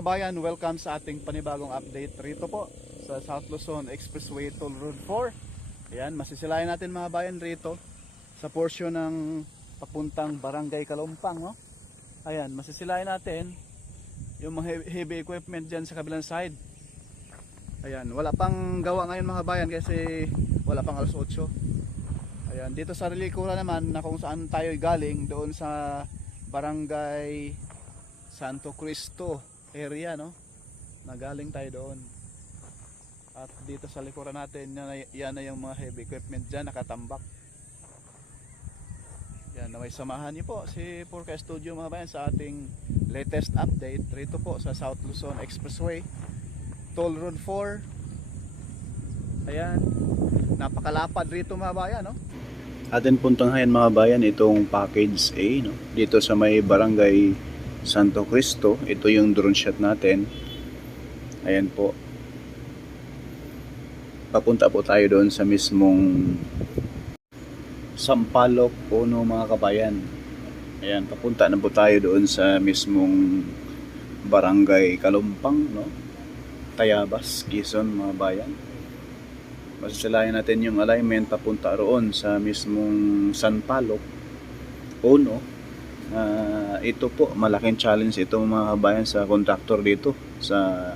mga bayan, welcome sa ating panibagong update rito po sa South Luzon Expressway Toll Road 4. Ayan, masisilayan natin mga bayan rito sa portion ng papuntang Barangay Kalumpang, no? Ayan, masisilayan natin yung mga heavy equipment dyan sa kabilang side. Ayan, wala pang gawa ngayon mga bayan kasi wala pang alas 8. Ayan, dito sa Rilicura naman na kung saan tayo galing, doon sa Barangay Santo Cristo area, no? Nagaling tayo doon. At dito sa likuran natin, yan na yung mga heavy equipment dyan nakatambak. Yan, na may samahan niyo po si Purka Studio mga bayan sa ating latest update rito po sa South Luzon Expressway Toll Road 4. Ayan, napakalapad rito mga bayan, no? Atin puntanghayan mga bayan itong package A, no? Dito sa may Barangay Santo Cristo. Ito yung drone shot natin. Ayan po. Papunta po tayo doon sa mismong Sampaloc Puno mga kabayan. Ayan, papunta na po tayo doon sa mismong Barangay Kalumpang, no? Tayabas, Quezon mga bayan. Masisilayan natin yung alignment papunta roon sa mismong Sampaloc Puno. Ito po, malaking challenge ito mga kabayan sa contractor dito sa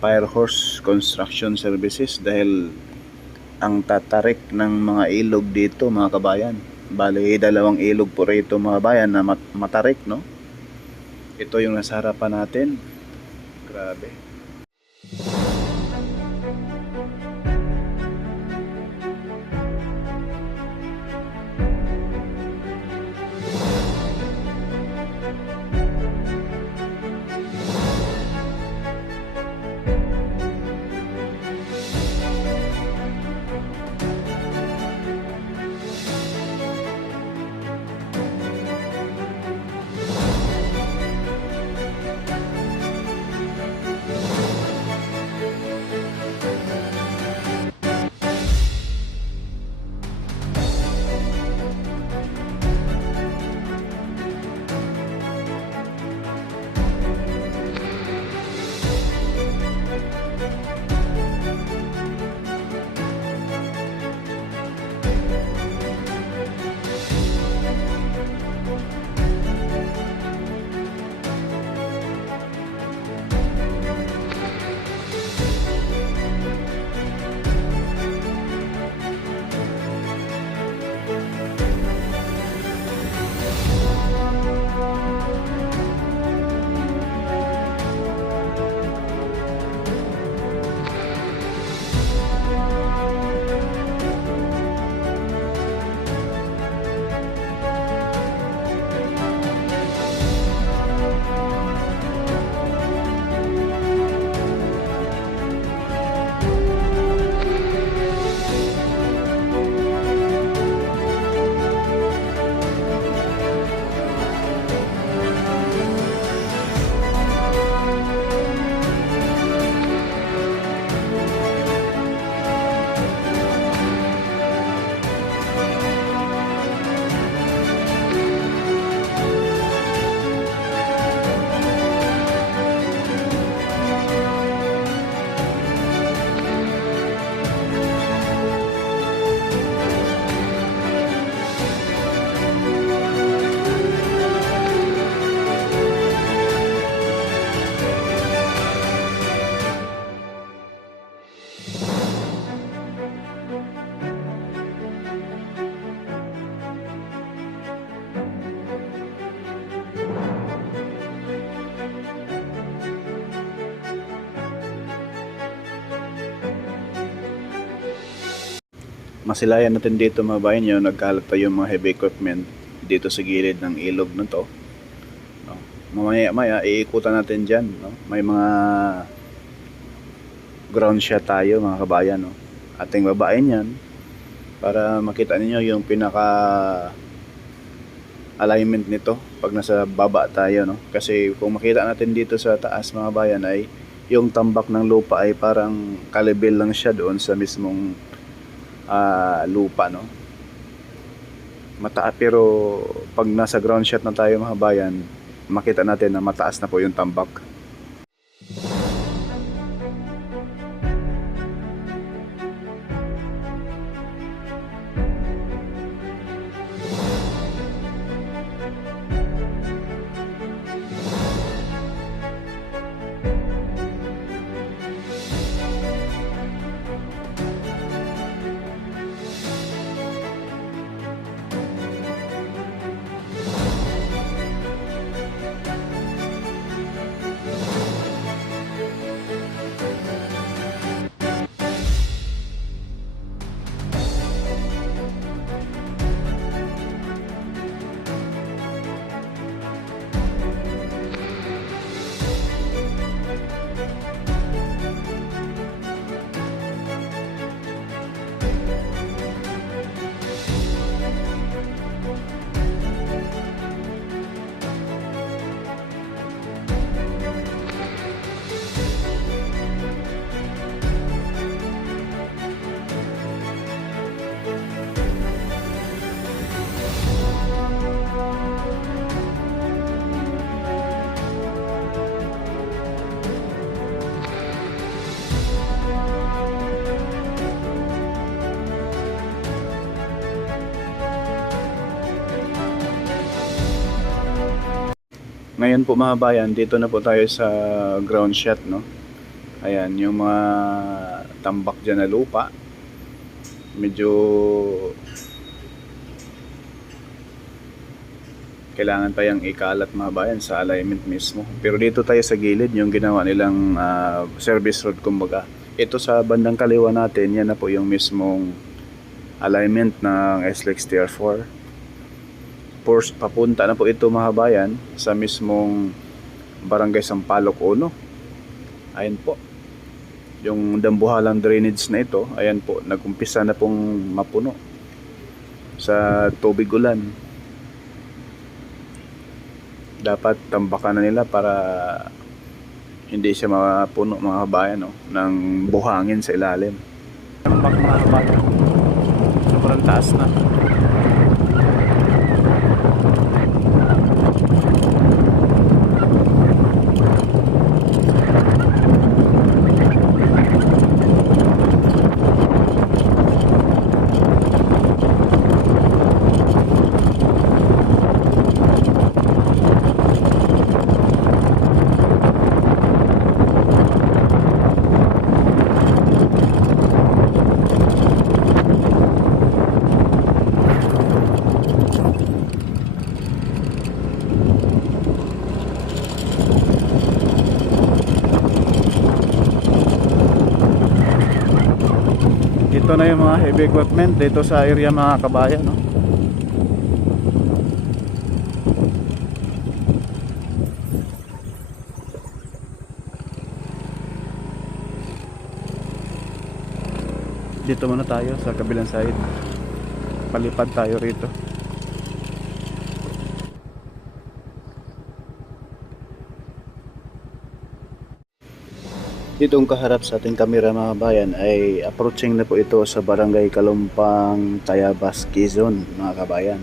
Firehorse Construction Services dahil ang tatarik ng mga ilog dito mga kabayan, bali dalawang ilog po rito mga kabayan na matarik, no? Ito yung nasa harapan natin. Grabe. Masilayan natin dito mga bayan yun, nagkalat tayo yung mga heavy equipment dito sa gilid ng ilog na to, no? Mamaya iikutan natin dyan, no? May mga ground shot tayo mga kabayan, no? Ating babain yan para makita niyo yung pinaka alignment nito pag nasa baba tayo, no? Kasi kung makita natin dito sa taas mga bayan ay yung tambak ng lupa ay parang kalibil lang siya doon sa mismong lupa, no? Mataas, pero pag nasa ground shot na tayo mga bayan, makita natin na mataas na po yung tambak. Ngayon po mga bayan, dito na po tayo sa ground shot, no? Ayan, yung mga tambak dyan na lupa. Medyo kailangan pa yung ikalat mga bayan sa alignment mismo. Pero dito tayo sa gilid, yung ginawa nilang service road kumbaga. Ito sa bandang kaliwa natin, yan na po yung mismong alignment ng SLEX TR4. Papunta na po ito mga bayan sa mismong Barangay Sampaloc 1. Ayan po. Yung dambuhalang drainage na ito, ayan po, nagumpisa na pong mapuno sa tubig ulan. Dapat tambakan na nila para hindi siya mapuno mga kabayan, no, ng buhangin sa ilalim. Tambak mga kabayan. Sobrang taas na. Dito na yung mga heavy equipment dito sa area mga kabayan, no? Dito muna tayo sa kabilang side. Palipad tayo rito. Ditong kaharap sa ating kamera mga bayan ay approaching na po ito sa Barangay Kalumpang, Tayabas, Quezon mga kabayan.